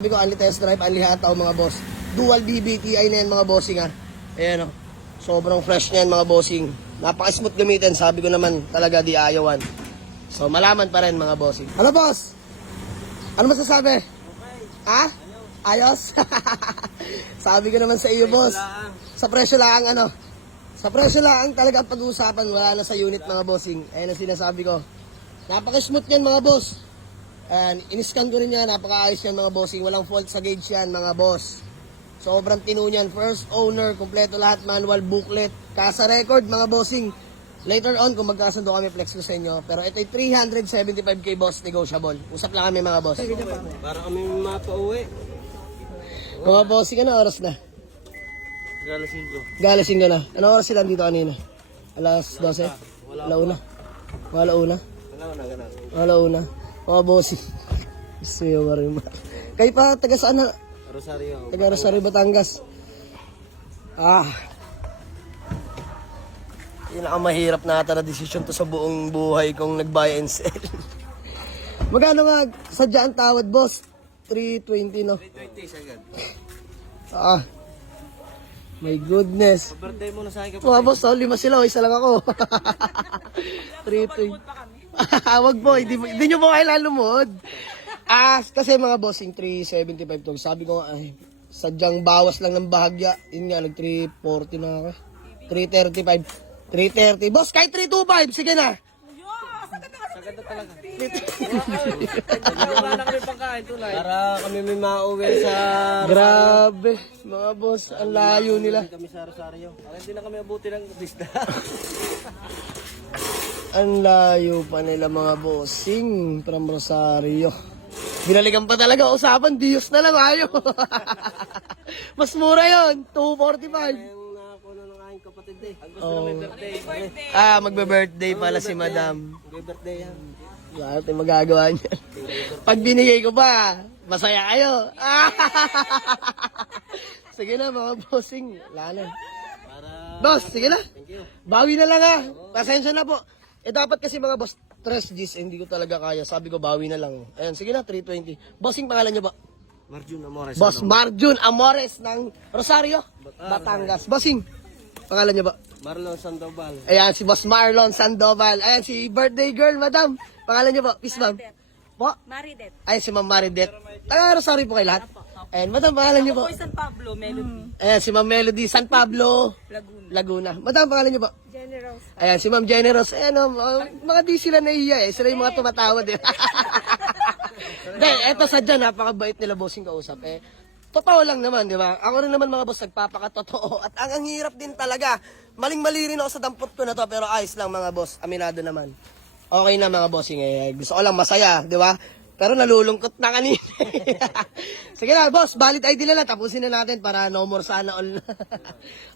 Sabi ko, only test drive, only hataw mga boss. Dual DBTI na yan mga bossing ha. Ayan o. Sobrang fresh na yan mga bossing. Napaka-smooth gamitin. Sabi ko naman talaga di ayawan. So malaman pa rin mga bossing. Ano boss? Ano masasabi? Okay. Ha? Ayos? Sabi ko naman sa iyo boss. Sa presyo lang ano? Sa presyo lang talaga ang pag-uusapan. Wala na sa unit mga bossing. Ayan ang sinasabi ko. Napaka-smooth yan mga boss. Ayan, in-scan ko rin yan, napakaayos yan mga bossing. Walang fault sa gauge yan mga boss. Sobrang tino yan. First owner, kompleto lahat, manual, booklet. Kasa record mga bossing. Later on, kung magkasundo kami, flex ko sa inyo. Pero ito'y 375k boss, negotiable. Usap lang kami mga boss. Para kami mapauwi. Mga bossing, ano oras na? Galasin ko. Galasing ka na. Ano oras sila dito kanina? Alas 12? Alauna? Alauna? Alauna. Mga bossing. Gusto yung marima. Kayo pa, taga saan na? Rosario. Taga Rosario, Batangas. Yun ang mahirap na ata na desisyon to sa buong buhay kong nag-buy and sell. Magkano nga sadya ang tawad, boss? 320, no? 320 sagad. My goodness. Birthday mo na sa akin Mga boss, 5 sila, isa lang ako. 320. Wag po, hindi nyo po kailangan lumod. Kasi mga bossing 375 to. Sabi ko ay sadyang bawas lang ng bahagya. Yun nga, nag 340 na ako. 335. 330. Boss, kahit 325, sige na. Sagad na talaga. Wala na kami pangkain tulay. Para kami may mauwi sa... Grabe, mga boss, ang layo nila. Kami sa Rosario. Hindi na kami abuti ng bisda. Ang layo pa nila mga bossing from Rosario. Binalikan pa talaga usapan, Diyos na lang ayo. Mas mura yon, 245. Yung nakuha ng aking kapatid eh. Ang gusto na may birthday. Magbe-birthday pala si madam. May birthday yan. Wala natin magagawa niya. Pag binigay ko pa, masaya kayo. Sige na mga bossing, wala na. Boss, sige na. Bawi na lang ha. Pasensya na po. Dapat kasi mga boss, 3 Gs, hindi ko talaga kaya. Sabi ko, bawi na lang. Ayan, sige na, 320. Bossing, pangalan niyo ba? Marjun Amores. Boss Marjun Amores ng Rosario, Batangas. Bossing, pangalan niyo ba? Marlon Sandoval. Ayan, si Boss Marlon Sandoval. Ayan, si birthday girl, madam. Pangalan niyo ba? Peace, ma'am. Po? Maridet. Ayan, si Ma'am Maridet. Rosario po kayo lahat? Ayan, madam, pangalan niyo po? Ako San Pablo, Melody. Ayan, si Ma'am Melody, San Pablo, Laguna. Laguna. Madam, pangalan niyo ba? Generous. Ayan, si Ma'am Generous. Ayan, mga di sila nahiya eh. Sila yung mga tumatawad eh. Hindi, eto sadya, napakabait nila bossing kausap eh. Totoo lang naman, di ba? Ako rin naman mga boss, nagpapakatotoo. At ang hirap din talaga. Maling-mali rin ako sa dampot ko na to, pero ayos lang mga boss. Aminado naman. Okay na mga bossing eh. Gusto ko lang masaya, di ba? Pero nalulungkot na kanina. Sige na, boss. Valid ID na lang. Tapusin na natin para no more sana all.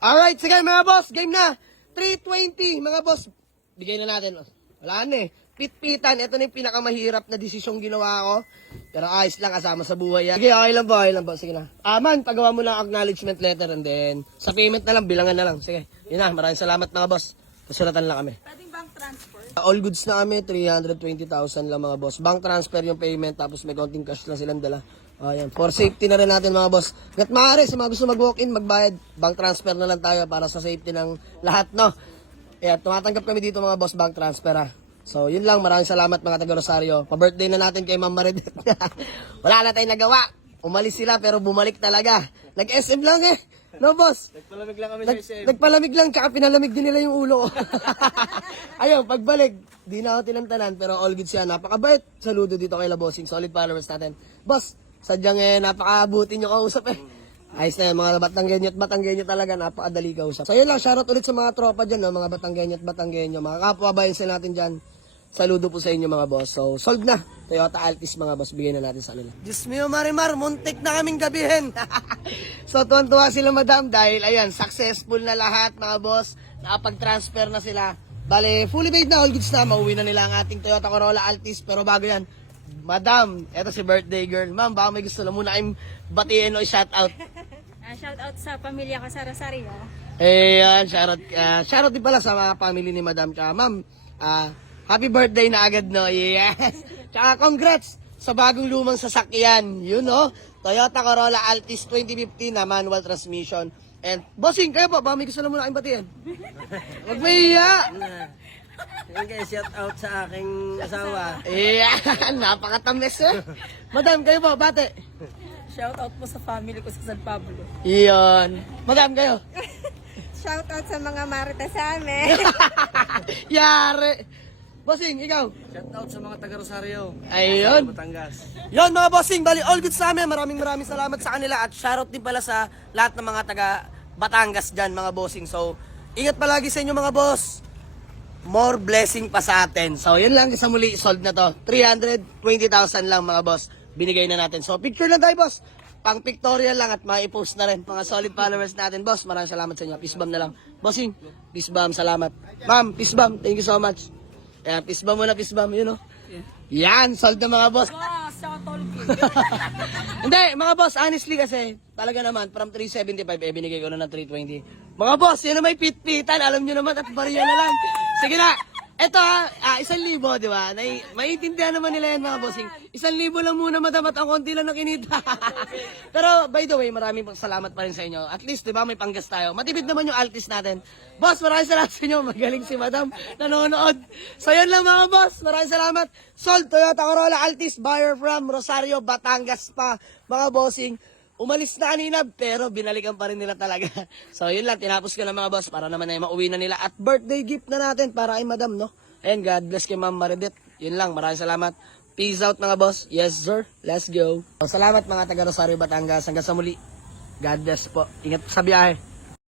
Alright, sige mga boss. Game na. 320, mga boss. Bigay na natin. Wala na eh. Pit-pitan. Ito na yung pinakamahirap na desisyong ginawa ko. Pero ayos lang kasama sa buhay yan. Sige, okay lang po. Okay lang po. Sige na. Man, pagawa mo lang acknowledgement letter and then sa payment na lang, bilangan na lang. Sige. Yun na. Maraming salamat mga boss. Kasulatan lang kami. Pwedeng bank transfer? All goods na kami, 320,000 lang mga boss. Bank transfer yung payment, tapos may konting cash lang silang dala. Ayan. For safety na rin natin mga boss. Gat maaari, sa mga gusto mag-walk-in, magbayad. Bank transfer na lang tayo para sa safety ng lahat, no? Kaya tumatanggap kami dito mga boss, bank transfer ha. So, yun lang. Maraming salamat mga taga Rosario. Pa-birthday na natin kay Ma'am Maridet. Wala na tayong nagawa. Umalis sila pero bumalik talaga. Nag-SM lang eh. No, boss? Nagpalamig lang kami sa SM. Nagpalamig lang, tsaka pinalamig din nila yung ulo ko. Ayun, pagbalik, di na ako tinantanan, pero all good siya. Napakabait. Saludo dito kay La Bossing. Solid followers natin. Boss, sadyang napakabuti nyo kausap eh. Ayos na yan, mga Batanggenyo at Batanggenyo talaga, napakadali kausap. So yun lang, shoutout ulit sa mga tropa dyan, no? Mga Batanggenyo at Batanggenyo. Mga kapwa bayan sa natin dyan. Saludo po sa inyo mga boss. So, sold na. Toyota Altis mga boss. Bigyan na natin sa kanila. Diyos mio, Marimar. Muntik na kaming gabihin. So, tuwan-tuwa sila madam dahil, ayan, successful na lahat mga boss. Nakapag-transfer na sila. Bale, fully paid na. All goods na. Mauwi na nila ang ating Toyota Corolla Altis. Pero bago yan, madam, eto si birthday girl. Ma'am, baka may gusto na muna kayong batiin o shoutout. Shoutout sa pamilya ko sa Rosario. Ayan, shoutout din pala sa mga family ni madam. Tsaka ma'am, happy birthday na agad, no? Yes! Tsaka congrats sa bagong lumang sasakyan. Yun, no? Toyota Corolla Altis 2015 na manual transmission. And, bossing, kayo po, baka may gusto na muna kayong batiin. Huwag mahiya! Yung kaya shout out sa aking asawa. Ayan, napakatamis eh. Madam, kayo po, bate. Shout out po sa family ko sa San Pablo. Iyon. Madam, kayo. Shout out sa mga marites sa amin. Yari. Bossing, ikaw. Shout out sa mga taga Rosario. Ayun. Batangas. Yon mga bossing, bali all good sa amin. Maraming salamat sa kanila at shoutout din pala sa lahat ng mga taga Batangas dyan mga bossing. So, ingat palagi sa inyo mga boss. More blessing pa sa atin. So, yun lang sa muli, sold na to. 320,000 lang mga boss. Binigay na natin. So, picture lang tayo boss. Pang pictorial lang at mai-post na rin. Mga solid followers natin boss. Maraming salamat sa inyo. Peace bomb na lang. Bossing, peace bomb, salamat. Ma'am, peace bomb. Thank you so much. Ayan, peace bomb muna, peace bomb. Yun o. Yan, sold na mga boss. Hindi, mga boss, honestly kasi, talaga naman, from 375, binigay ko na ng 320. Mga boss, yun na may pit-pitan, alam nyo naman, at bariya na lang. Sige na, eto ha, 1,000, di ba? Maiintindihan naman nila yan mga bossing. 1,000 lang muna madam at ang konti lang nakinita. Pero by the way, maraming salamat pa rin sa inyo. At least, di ba, may panggas tayo. Matipid naman yung Altis natin. Boss, maraming salamat sa inyo. Magaling si madam, nanonood. So yun lang mga boss, maraming salamat. Sold Toyota Corolla Altis, buyer from Rosario, Batangas pa. Mga bossing, umalis na kanina, pero binalikan pa rin nila talaga. So, yun lang, tinapos ko na mga boss, para naman ay mauwi na nila. At birthday gift na natin para kay madam, no? And God bless kay Ma'am Maridet. Yun lang, maraming salamat. Peace out mga boss. Yes sir, let's go. So, salamat mga taga Rosario, Batangas. Hanggang sa muli. God bless po. Ingat sa biyahe.